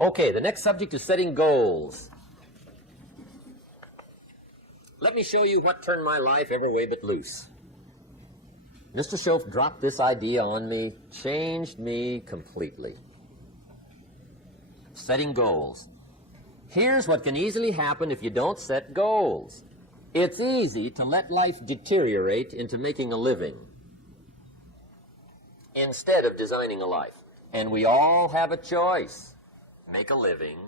Okay, the next subject is setting goals. Let me show you what turned my life every way but loose. Mr. Schoaf dropped this idea on me, changed me completely. Setting goals. Here's what can easily happen if you don't set goals. It's easy to let life deteriorate into making a living instead of designing a life. And we all have a choice. Make a living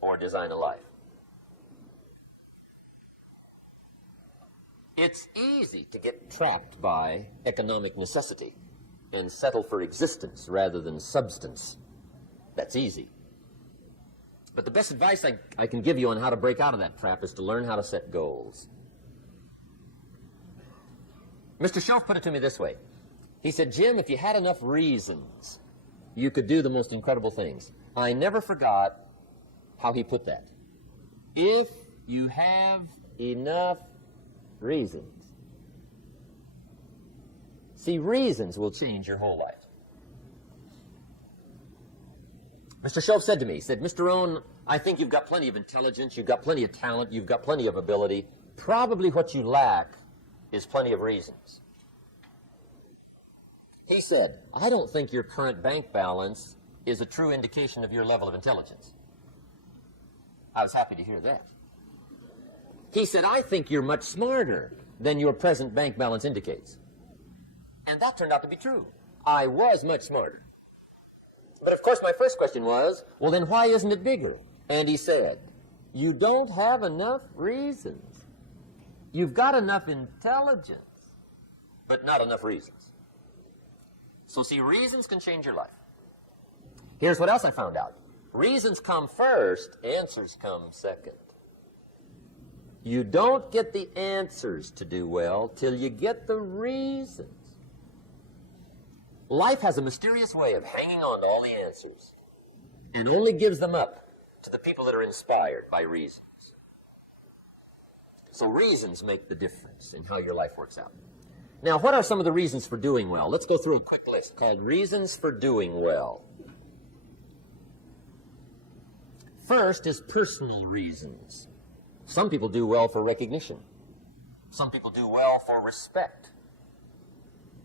or design a life. It's easy to get trapped by economic necessity and settle for existence rather than substance. That's easy. But the best advice I can give you on how to break out of that trap is to learn how to set goals. Mr. Schoaf put it to me this way. He said, Jim, if you had enough reasons, you could do the most incredible things. I never forgot how he put that. If you have enough reasons. See, reasons will change your whole life. Mr. Schoaf said to me, he said, Mr. Rohn, I think you've got plenty of intelligence, you've got plenty of talent, you've got plenty of ability. Probably what you lack is plenty of reasons. He said, I don't think your current bank balance is a true indication of your level of intelligence. I was happy to hear that. He said, I think you're much smarter than your present bank balance indicates. And that turned out to be true. I was much smarter. But of course my first question was, well then why isn't it bigger? And he said, you don't have enough reasons. You've got enough intelligence, but not enough reasons. So see, reasons can change your life. Here's what else I found out. Reasons come first, answers come second. You don't get the answers to do well till you get the reasons. Life has a mysterious way of hanging on to all the answers and only gives them up to the people that are inspired by reasons. So reasons make the difference in how your life works out. Now, what are some of the reasons for doing well? Let's go through a quick list called Reasons for Doing Well. First is personal reasons. Some people do well for recognition. Some people do well for respect.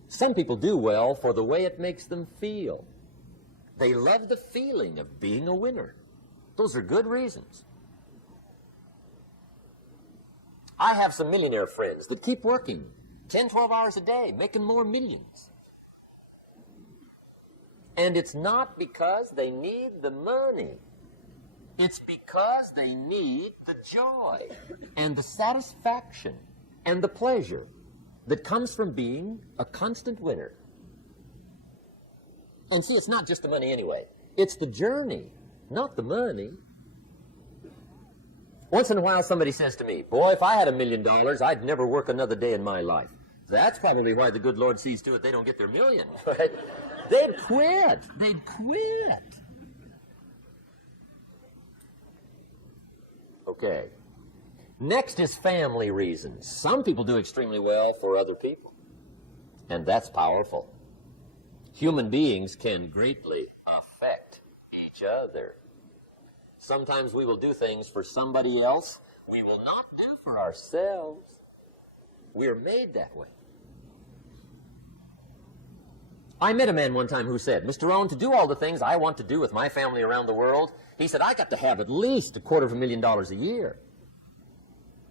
Some people do well for the way it makes them feel. They love the feeling of being a winner. Those are good reasons. I have some millionaire friends that keep working 10, 12 hours a day, making more millions. And it's not because they need the money. It's because they need the joy and the satisfaction and the pleasure that comes from being a constant winner. And see, it's not just the money anyway. It's the journey, not the money. Once in a while somebody says to me, boy, if I had $1 million, I'd never work another day in my life. That's probably why the good Lord sees to it they don't get their million. Right? They'd quit. They'd quit. Okay. Next is family reasons. Some people do extremely well for other people, and that's powerful. Human beings can greatly affect each other. Sometimes we will do things for somebody else we will not do for ourselves. We're made that way. I met a man one time who said, Mr. Rohn, to do all the things I want to do with my family around the world, he said, I got to have at least $250,000 a year.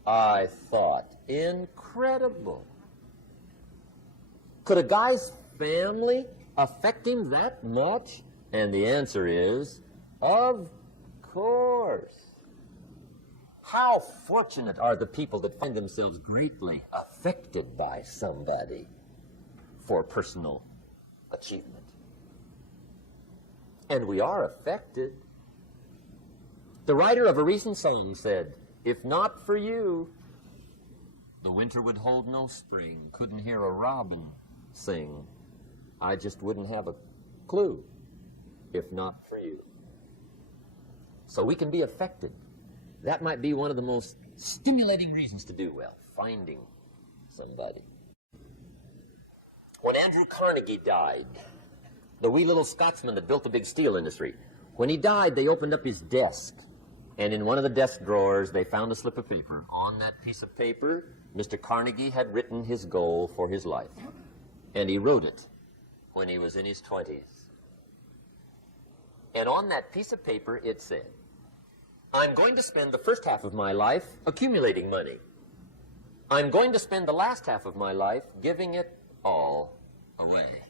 I thought, incredible. Could a guy's family affect him that much? And the answer is, of course. How fortunate are the people that find themselves greatly affected by somebody for personal achievement. And we are affected. The writer of a recent song said, if not for you, the winter would hold no spring, couldn't hear a robin sing. I just wouldn't have a clue if not for you. So we can be affected. That might be one of the most stimulating reasons to do well, finding somebody. When Andrew Carnegie died, the wee little Scotsman that built the big steel industry, When he died, they opened up his desk, and in one of the desk drawers, they found a slip of paper. On that piece of paper, Mr. Carnegie had written his goal for his life, and he wrote it when he was in his 20s. And on that piece of paper, it said, I'm going to spend the first half of my life accumulating money. I'm going to spend the last half of my life giving it all away.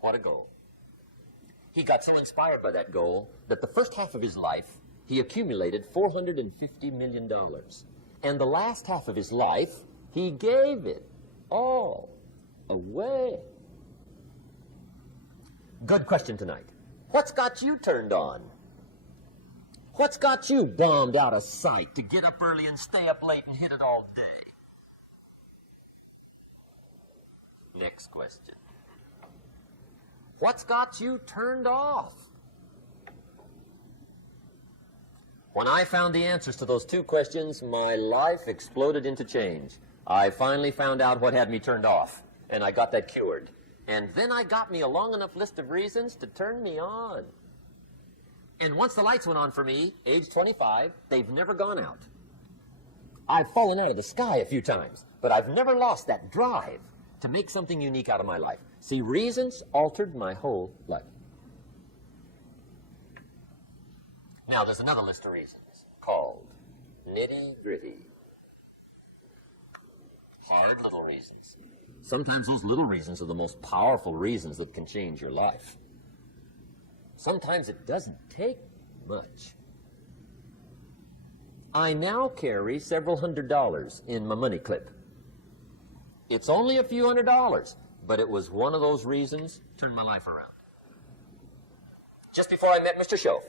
What a goal. He got so inspired by that goal that the first half of his life, he accumulated $450 million. And the last half of his life, he gave it all away. Good question tonight. What's got you turned on? What's got you bombed out of sight to get up early and stay up late and hit it all day? Next question. What's got you turned off? When I found the answers to those two questions, my life exploded into change. I finally found out what had me turned off, and I got that cured. And then I got me a long enough list of reasons to turn me on. And once the lights went on for me, age 25, they've never gone out. I've fallen out of the sky a few times, but I've never lost that drive to make something unique out of my life. See, reasons altered my whole life. Now, there's another list of reasons called nitty-gritty. Hard little reasons. Sometimes those little reasons are the most powerful reasons that can change your life. Sometimes it doesn't take much. I now carry several $100s in my money clip. It's only a few $100s, but it was one of those reasons turned my life around. Just before I met Mr. Shove,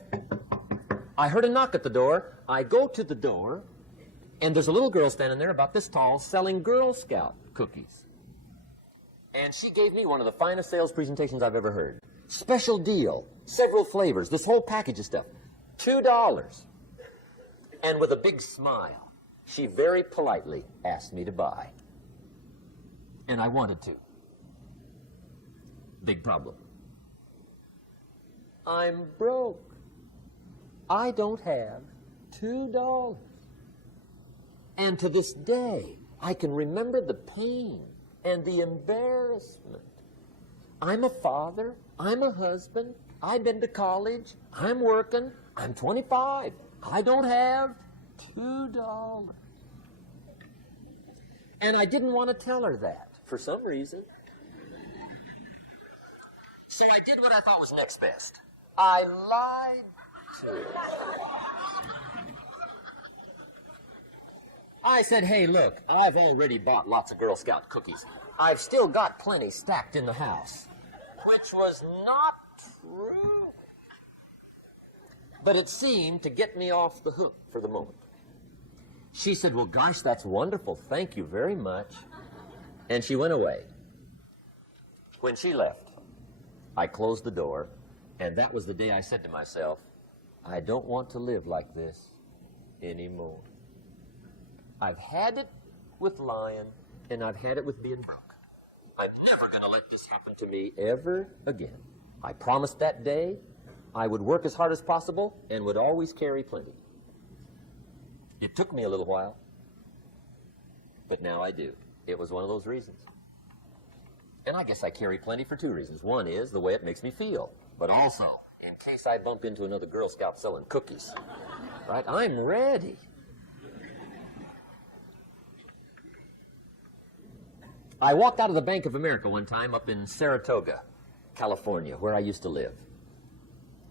I heard a knock at the door. I go to the door, and there's a little girl standing there about this tall selling Girl Scout cookies. And she gave me one of the finest sales presentations I've ever heard. Special deal, several flavors, this whole package of stuff, $2. And with a big smile, she very politely asked me to buy. And I wanted to. Big problem. I'm broke. I don't have $2. And to this day, I can remember the pain and the embarrassment. I'm a father. I'm a husband. I've been to college. I'm working. I'm 25. I don't have $2. And I didn't want to tell her that for some reason. So I did what I thought was next best. I lied to her. I said, hey, look, I've already bought lots of Girl Scout cookies. I've still got plenty stacked in the house. Which was not true. But it seemed to get me off the hook for the moment. She said, well, gosh, that's wonderful. Thank you very much. And she went away. When she left, I closed the door, and that was the day I said to myself, I don't want to live like this anymore. I've had it with lying, and I've had it with being broke. I'm never going to let this happen to me ever again. I promised that day I would work as hard as possible and would always carry plenty. It took me a little while, but now I do. It was one of those reasons. And I guess I carry plenty for two reasons. One is the way it makes me feel, but also in case I bump into another Girl Scout selling cookies. Right? I'm ready. I walked out of the Bank of America one time up in Saratoga, California, where I used to live.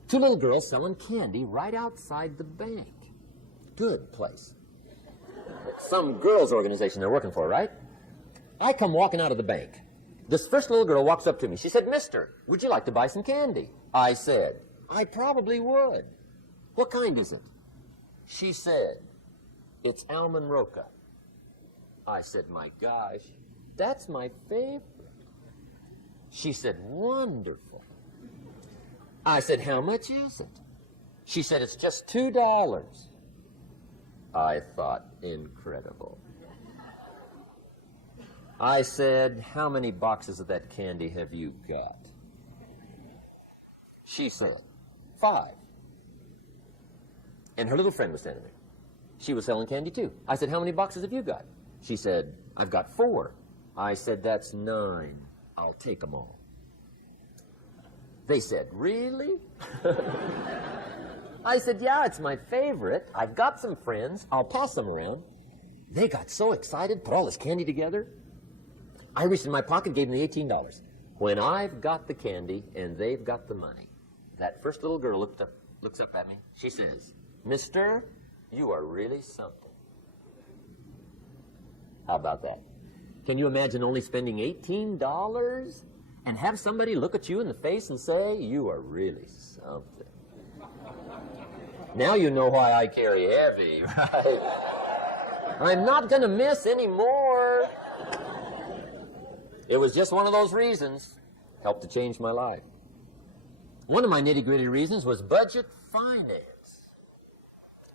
Two little girls selling candy right outside the bank. Good place. Some girls' organization they're working for, right? I come walking out of the bank. This first little girl walks up to me. She said, Mister, would you like to buy some candy? I said, I probably would. What kind is it? She said, it's almond roca. I said, my gosh, that's my favorite. She said, wonderful. I said, how much is it? She said, it's just $2. I thought, incredible. I said, how many boxes of that candy have you got? She said, 5. And her little friend was standing there. She was selling candy too. I said, how many boxes have you got? She said, I've got 4. I said, that's 9. I'll take them all. They said, really? I said, yeah, it's my favorite. I've got some friends. I'll pass them around. They got so excited, put all this candy together. I reached in my pocket, gave them the $18. When I've got the candy and they've got the money, that first little girl looks up at me. She says, Mister, you are really something. How about that? Can you imagine only spending $18 and have somebody look at you in the face and say, you are really something? Now you know why I carry heavy, right? I'm not going to miss anymore. It was just one of those reasons. Helped to change my life. One of my nitty-gritty reasons was budget finance.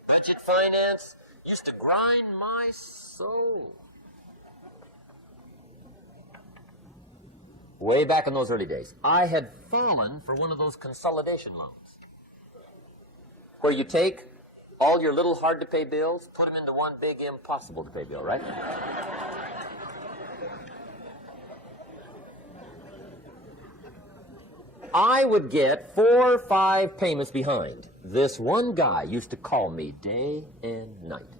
Budget finance used to grind my soul. Way back in those early days, I had fallen for one of those consolidation loans, where you take all your little hard-to-pay bills, put them into one big impossible-to-pay bill, right? I would get 4 or 5 payments behind. This one guy used to call me day and night.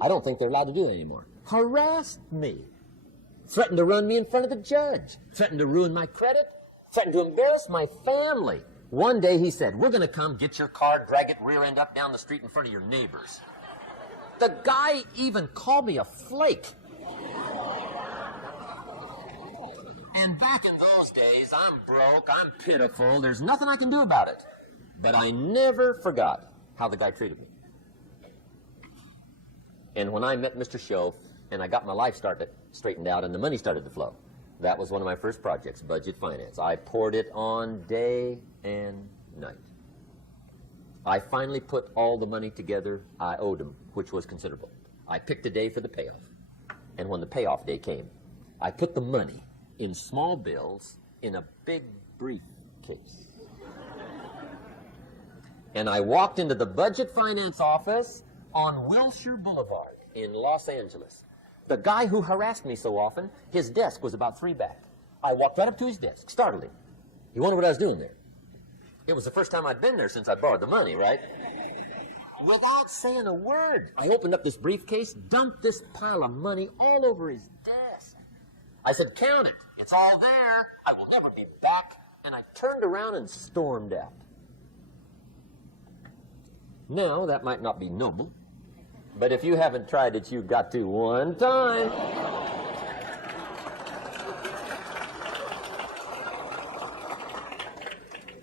I don't think they're allowed to do it anymore. Harassed me. Threatened to run me in front of the judge. Threatened to ruin my credit. Threatened to embarrass my family. One day he said, we're going to come get your car, drag it rear end up down the street in front of your neighbors. The guy even called me a flake. And back in those days, I'm broke, I'm pitiful, there's nothing I can do about it. But I never forgot how the guy treated me. And when I met Mr. Show, and I got my life straightened out, and the money started to flow, that was one of my first projects, budget finance. I poured it on day and night. I finally put all the money together I owed him, which was considerable. I picked a day for the payoff. And when the payoff day came, I put the money in small bills in a big briefcase. And I walked into the budget finance office on Wilshire Boulevard in Los Angeles. The guy who harassed me so often, his desk was about 3 back. I walked right up to his desk, startled him. He wondered what I was doing there. It was the first time I'd been there since I borrowed the money, right? Without saying a word, I opened up this briefcase, dumped this pile of money all over his desk. I said, count it. It's all there. I will never be back. And I turned around and stormed out. Now, that might not be noble, but if you haven't tried it, you've got to one time.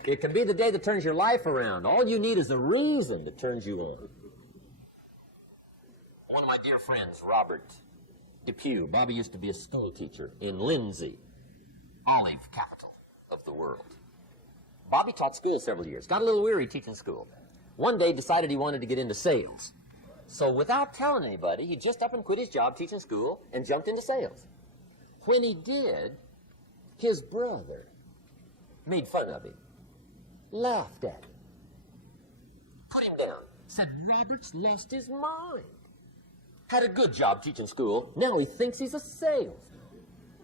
It can be the day that turns your life around. All you need is a reason that turns you on. One of my dear friends, Robert Depew, Bobby used to be a school teacher in Lindsay, olive capital of the world. Bobby taught school several years, got a little weary teaching school. One day decided he wanted to get into sales. So without telling anybody, he just up and quit his job teaching school and jumped into sales. When he did, his brother made fun of him, laughed at him, put him down, said Robert's lost his mind. Had a good job teaching school, now he thinks he's a salesman.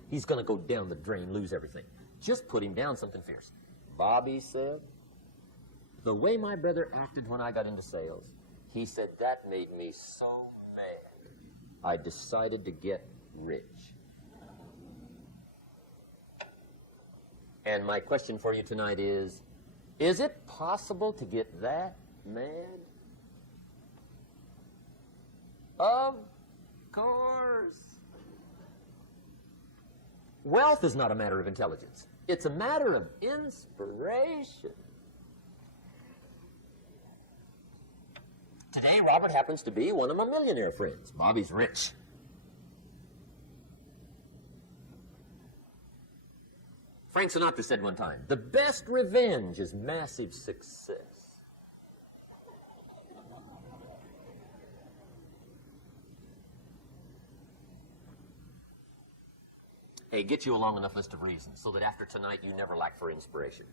He's going to go down the drain, lose everything. Just put him down something fierce. Bobby said, the way my brother acted when I got into sales, he said that made me so mad, I decided to get rich. And my question for you tonight is it possible to get that mad? Of course. Wealth is not a matter of intelligence. It's a matter of inspiration. Today, Robert happens to be one of my millionaire friends. Bobby's rich. Frank Sinatra said one time, the best revenge is massive success. Hey, get you a long enough list of reasons so that after tonight you never lack for inspiration.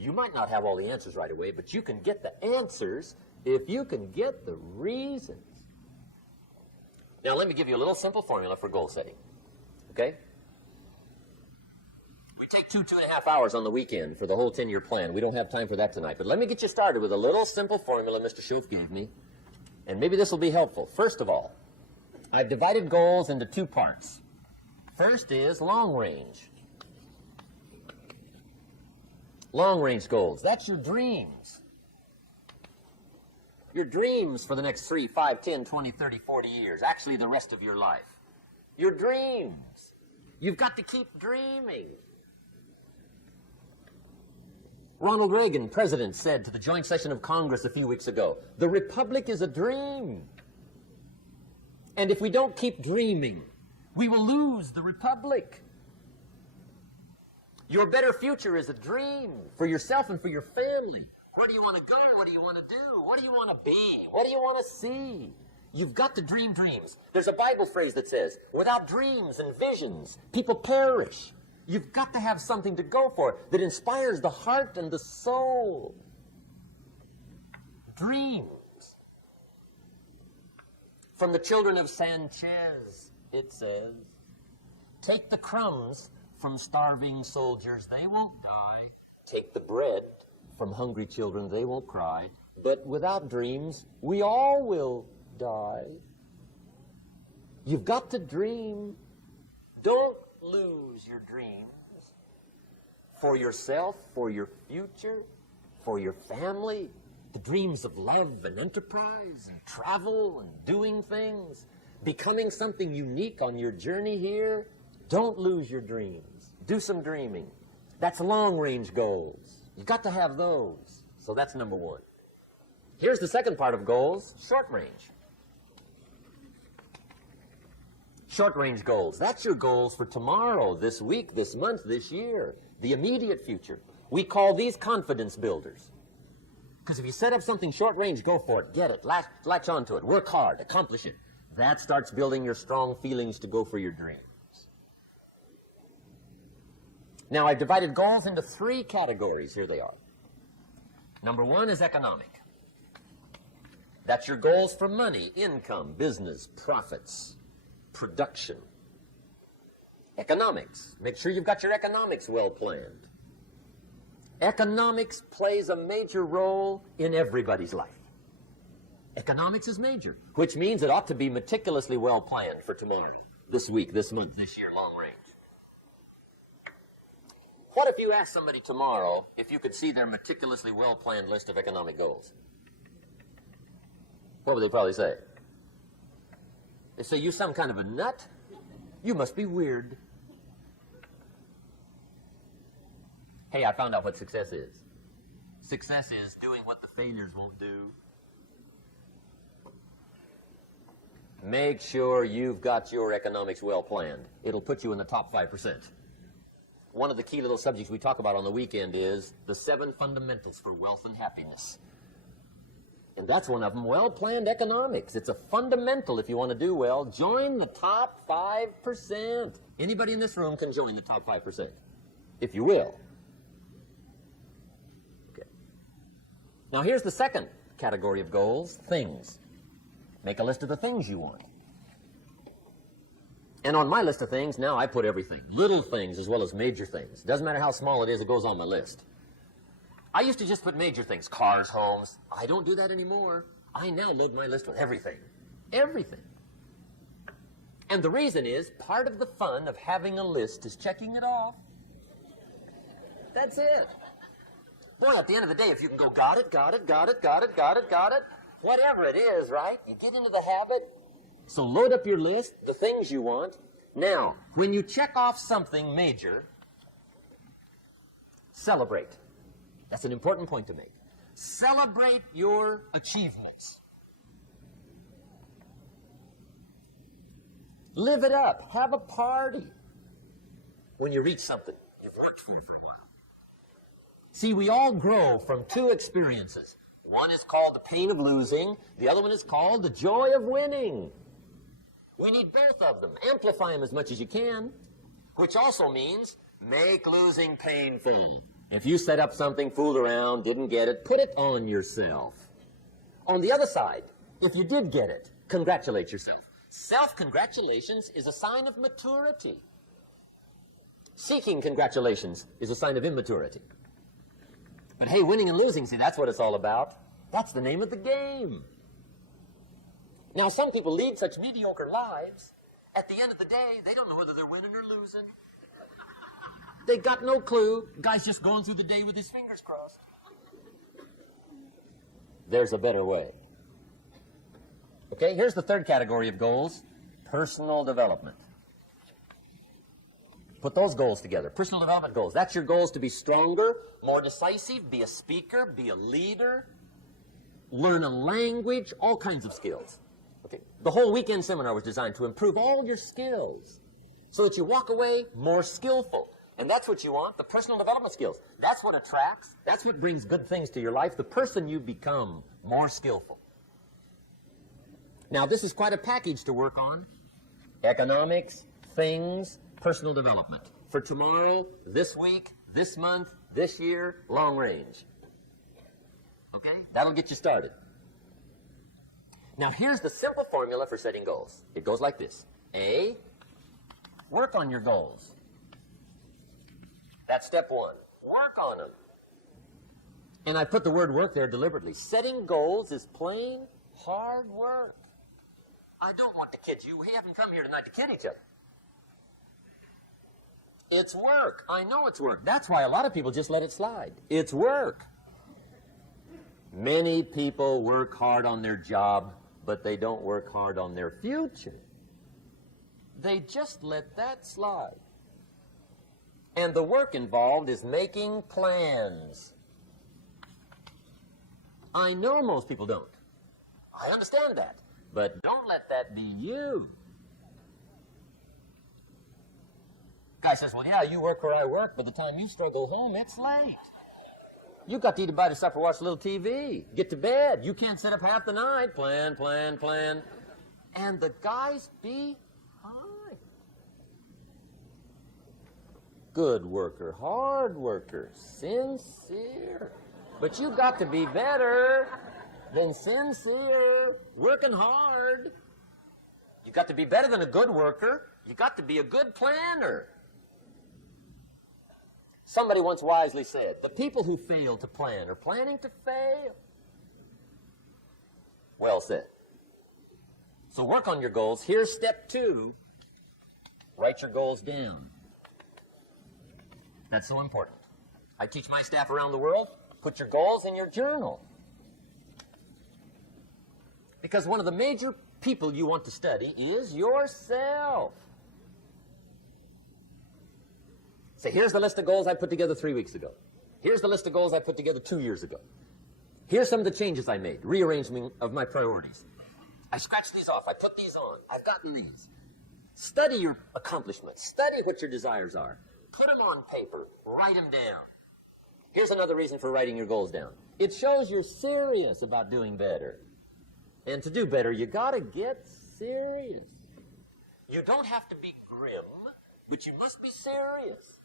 You might not have all the answers right away, but you can get the answers if you can get the reasons. Now, let me give you a little simple formula for goal setting. Okay? We take 2.5 hours on the weekend for the whole 10-year plan. We don't have time for that tonight. But let me get you started with a little simple formula Mr. Schoaf gave me. And maybe this will be helpful. First of all, I've divided goals into two parts. First is long range. Long range goals. That's your dreams. Your dreams for the next 3, 5, 10, 20, 30, 40 years. Actually, the rest of your life. Your dreams. You've got to keep dreaming. Ronald Reagan, president, said to the joint session of Congress a few weeks ago, "The Republic is a dream. And if we don't keep dreaming, we will lose the Republic." Your better future is a dream for yourself and for your family. Where do you want to go? What do you want to do? What do you want to be? What do you want to see? You've got to dream dreams. There's a Bible phrase that says, without dreams and visions, people perish. You've got to have something to go for that inspires the heart and the soul. Dreams. From the children of Sanchez, it says, take the crumbs from starving soldiers, they won't die. Take the bread from hungry children, they won't cry. But without dreams, we all will die. You've got to dream. Don't lose your dreams. For yourself, for your future, for your family. The dreams of love and enterprise and travel and doing things. Becoming something unique on your journey here. Don't lose your dreams. Do some dreaming. That's long-range goals. You've got to have those. So that's number one. Here's the second part of goals, short range. Short-range goals. That's your goals for tomorrow, this week, this month, this year, the immediate future. We call these confidence builders. Because if you set up something short-range, go for it, get it, latch onto it, work hard, accomplish it. That starts building your strong feelings to go for your dreams. Now, I've divided goals into 3 categories. Here they are. Number 1 is economic. That's your goals for money, income, business, profits, production. Economics. Make sure you've got your economics well planned. Economics plays a major role in everybody's life. Economics is major, which means it ought to be meticulously well planned for tomorrow, this week, this month, this year, long range. What if you asked somebody tomorrow if you could see their meticulously well planned list of economic goals? What would they probably say? They say, you some kind of a nut? You must be weird. Hey, I found out what success is. Success is doing what the failures won't do. Make sure you've got your economics well planned. It'll put you in the top 5%. One of the key little subjects we talk about on the weekend is the 7 fundamentals for wealth and happiness. And that's one of them, well-planned economics. It's a fundamental if you want to do well. Join the top 5%. Anybody in this room can join the top 5%, if you will. Okay. Now here's the second category of goals, things. Make a list of the things you want. And on my list of things, now I put everything. Little things as well as major things. Doesn't matter how small it is, it goes on my list. I used to just put major things, cars, homes. I don't do that anymore. I now load my list with everything. Everything. And the reason is, part of the fun of having a list is checking it off. That's it. Boy, at the end of the day, if you can go, got it, got it, got it, got it, got it, got it, whatever it is, right? You get into the habit. So load up your list, the things you want. Now, when you check off something major, celebrate. That's an important point to make. Celebrate your achievements. Live it up. Have a party when you reach something you've worked for a while. See, we all grow from 2 experiences. One is called the pain of losing. The other one is called the joy of winning. We need both of them. Amplify them as much as you can, which also means make losing painful. If you set up something, fooled around, didn't get it, put it on yourself. On the other side, if you did get it, congratulate yourself. Self-congratulations is a sign of maturity. Seeking congratulations is a sign of immaturity. But hey, winning and losing, see, that's what it's all about. That's the name of the game. Now, some people lead such mediocre lives, at the end of the day, they don't know whether they're winning or losing. They got no clue. Guy's just going through the day with his fingers crossed. There's a better way. Okay, here's the third category of goals, personal development. Put those goals together, personal development goals. That's your goals to be stronger, more decisive, be a speaker, be a leader, learn a language, all kinds of skills. Okay, the whole weekend seminar was designed to improve all your skills so that you walk away more skillful. And that's what you want, the personal development skills. That's what attracts, that's what brings good things to your life, the person you become, more skillful. Now, this is quite a package to work on. Economics, things, personal development. For tomorrow, this week, this month, this year, long range. Okay? That'll get you started. Now, here's the simple formula for setting goals. It goes like this. A, work on your goals. That's step one. Work on them. And I put the word work there deliberately. Setting goals is plain hard work. I don't want to kid you. We haven't come here tonight to kid each other. It's work. I know it's work. That's why a lot of people just let it slide. It's work. Many people work hard on their job, but they don't work hard on their future. They just let that slide. And the work involved is making plans. I know most people don't. I understand that. But don't let that be you. Guy says, well, yeah, you work where I work. By the time you struggle home, it's late. You got to eat a bite of supper, watch a little TV, get to bed. You can't sit up half the night. Plan, plan, plan. And the guys behind. Good worker, hard worker, sincere. But you got to be better than sincere, working hard. You got to be better than a good worker. You got to be a good planner. Somebody once wisely said, the people who fail to plan are planning to fail. Well said. So work on your goals. Here's step 2. Write your goals down. That's so important. I teach my staff around the world, put your goals in your journal. Because one of the major people you want to study is yourself. So here's the list of goals I put together 3 weeks ago. Here's the list of goals I put together 2 years ago. Here's some of the changes I made, rearrangement of my priorities. I scratched these off, I put these on, I've gotten these. Study your accomplishments, study what your desires are. Put them on paper, write them down. Here's another reason for writing your goals down. It shows you're serious about doing better. And to do better, you gotta get serious. You don't have to be grim, but you must be serious.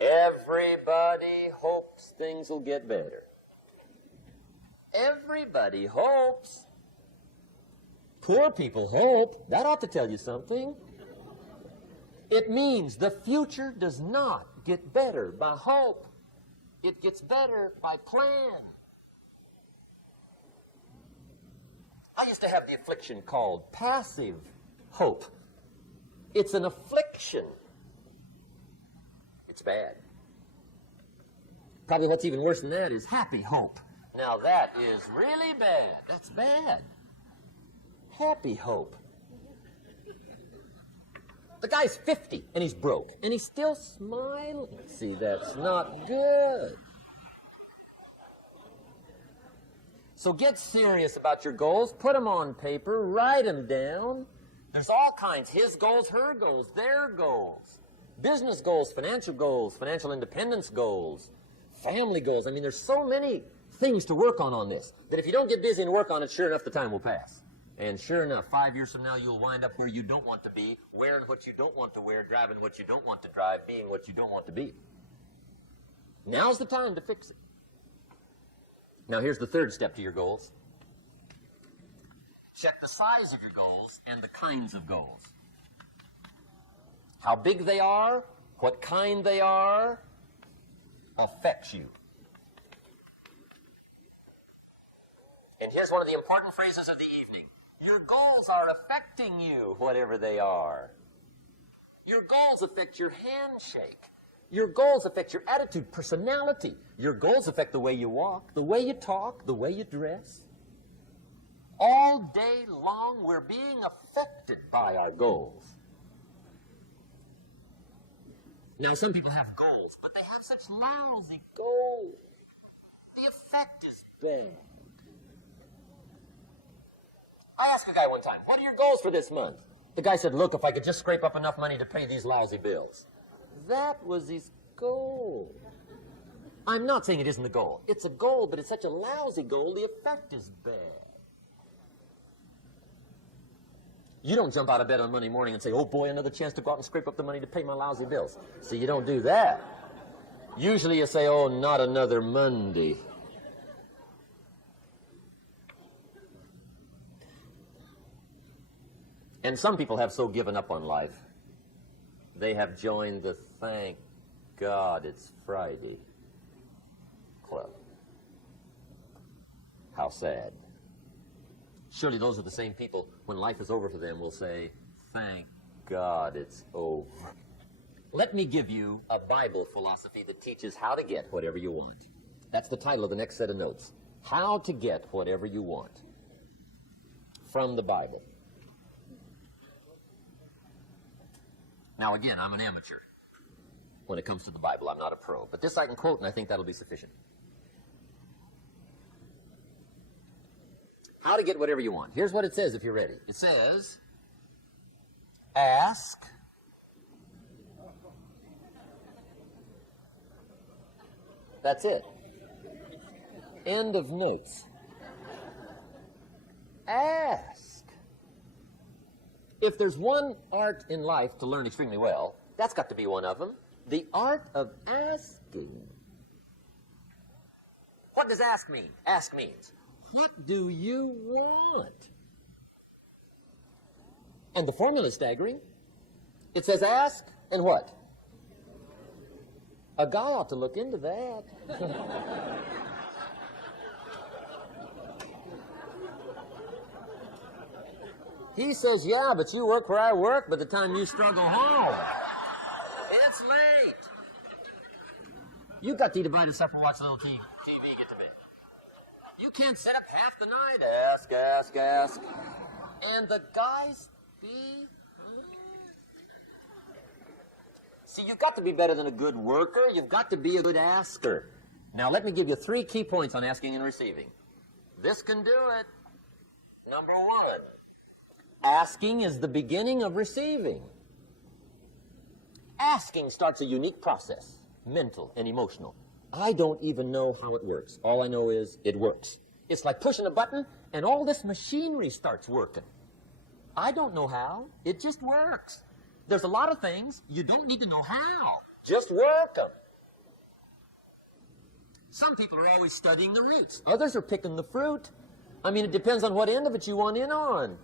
Everybody hopes things will get better. Everybody hopes. Poor people hope. That ought to tell you something. It means the future does not get better by hope. It gets better by plan. I used to have the affliction called passive hope. It's an affliction. It's bad. Probably what's even worse than that is happy hope. Now that is really bad. That's bad. Happy hope. The guy's 50 and he's broke and he's still smiling. See, that's not good. So get serious about your goals. Put them on paper. Write them down. There's all kinds. His goals, her goals, their goals. Business goals, financial independence goals, family goals. I mean, there's so many things to work on this that if you don't get busy and work on it, sure enough, the time will pass. And sure enough, 5 years from now, you'll wind up where you don't want to be, wearing what you don't want to wear, driving what you don't want to drive, being what you don't want to be. Now's the time to fix it. Now, here's the third step to your goals. Check the size of your goals and the kinds of goals. How big they are, what kind they are, affects you. And here's one of the important phrases of the evening. Your goals are affecting you, whatever they are. Your goals affect your handshake. Your goals affect your attitude, personality. Your goals affect the way you walk, the way you talk, the way you dress. All day long, we're being affected by our goals. Now, some people have goals, but they have such lousy goals. The effect is bad. I asked a guy one time, what are your goals for this month? The guy said, look, if I could just scrape up enough money to pay these lousy bills. That was his goal. I'm not saying it isn't the goal. It's a goal, but it's such a lousy goal, the effect is bad. You don't jump out of bed on Monday morning and say, oh boy, another chance to go out and scrape up the money to pay my lousy bills. See, you don't do that. Usually you say, oh, not another Monday. And some people have so given up on life, they have joined the thank God it's Friday club. How sad. Surely those are the same people, when life is over for them, will say, thank God it's over. Let me give you a Bible philosophy that teaches how to get whatever you want. That's the title of the next set of notes. How to get whatever you want. From the Bible. Now again, I'm an amateur when it comes to the Bible. I'm not a pro. But this I can quote, and I think that'll be sufficient. How to get whatever you want. Here's what it says if you're ready. It says, ask, that's it. End of notes. Ask. If there's one art in life to learn extremely well, that's got to be one of them. The art of asking. What does ask mean? Ask means, what do you want? And the formula is staggering. It says ask and what? A guy ought to look into that. He says, yeah, but you work where I work, by the time you struggle home, it's late. You've got to eat a bite of supper, watch a little TV, get to bed. You can't sit up half the night. Ask, ask, ask. And the guys be... See, you've got to be better than a good worker. You've got to be a good asker. Now, let me give you 3 key points on asking and receiving. This can do it. Number 1, asking is the beginning of receiving. Asking starts a unique process, mental and emotional. I don't even know how it works. All I know is it works. It's like pushing a button and all this machinery starts working. I don't know how. It just works. There's a lot of things you don't need to know how. Just work them. Some people are always studying the roots. Others are picking the fruit. I mean, it depends on what end of it you want in on.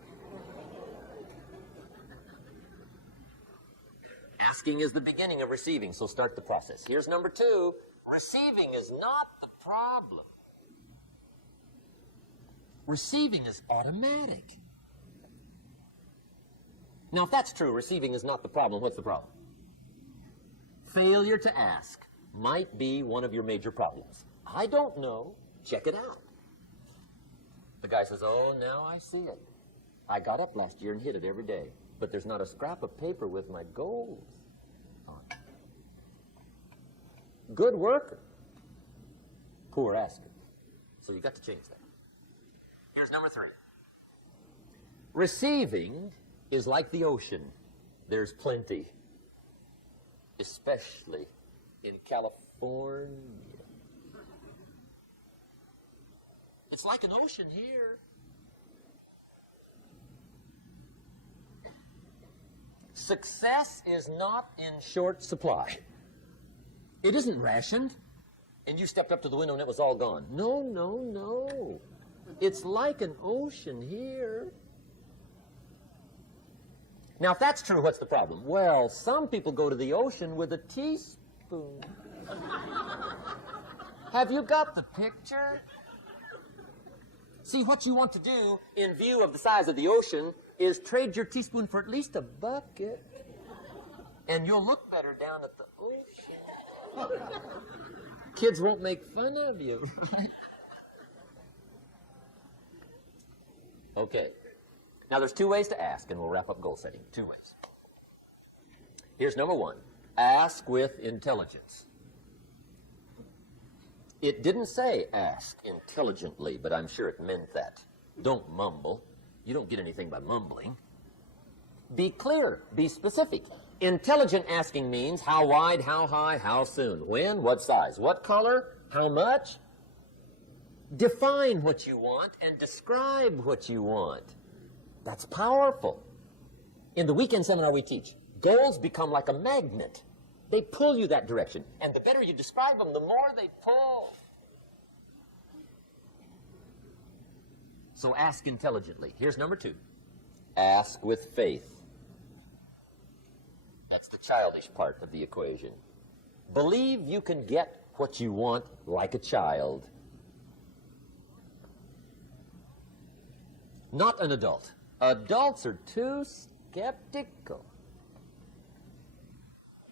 Asking is the beginning of receiving, so start the process. Here's number 2. Receiving is not the problem. Receiving is automatic. Now, if that's true, receiving is not the problem, what's the problem? Failure to ask might be one of your major problems. I don't know. Check it out. The guy says, oh, now I see it. I got up last year and hit it every day, but there's not a scrap of paper with my goals on it. Good worker, poor asker. So you got to change that. Here's number 3. Receiving is like the ocean. There's plenty, especially in California. It's like an ocean here. Success is not in short supply. It isn't rationed, and you stepped up to the window and it was all gone. No, no, no. It's like an ocean here. Now, if that's true, what's the problem? Well, some people go to the ocean with a teaspoon. Have you got the picture? See, what you want to do, in view of the size of the ocean, is trade your teaspoon for at least a bucket. And you'll look better down at the ocean. Kids won't make fun of you, right? Okay. Now, there's two ways to ask, and we'll wrap up goal setting. Two ways. Here's number one. Ask with intelligence. It didn't say ask intelligently, but I'm sure it meant that. Don't mumble. You don't get anything by mumbling. Be clear. Be specific. Intelligent asking means how wide, how high, how soon, when, what size, what color, how much. Define what you want and describe what you want. That's powerful. In the weekend seminar we teach, goals become like a magnet. They pull you that direction. And the better you describe them, the more they pull. So ask intelligently. Here's number two. Ask with faith. That's the childish part of the equation. Believe you can get what you want like a child. Not an adult. Adults are too skeptical.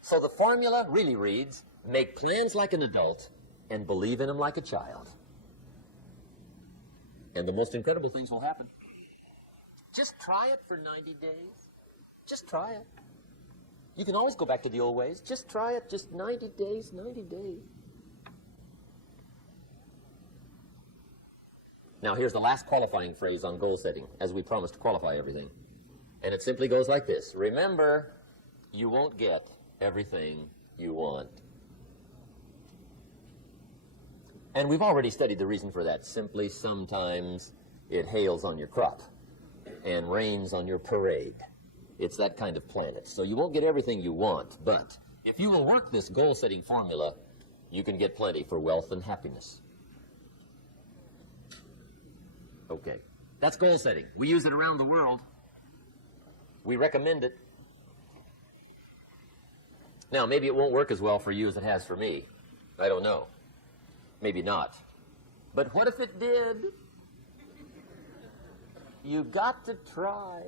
So the formula really reads, make plans like an adult and believe in them like a child. And the most incredible things will happen. Just try it for 90 days. Just try it. You can always go back to the old ways. Just try it, just 90 days, 90 days. Now, here's the last qualifying phrase on goal setting, as we promised to qualify everything. And it simply goes like this. Remember, you won't get everything you want. And we've already studied the reason for that. Simply, sometimes it hails on your crop and rains on your parade. It's that kind of planet. So you won't get everything you want, but if you will work this goal-setting formula, you can get plenty for wealth and happiness. Okay, that's goal setting. We use it around the world. We recommend it. Now, maybe it won't work as well for you as it has for me. I don't know. Maybe not. But what if it did? You got to try.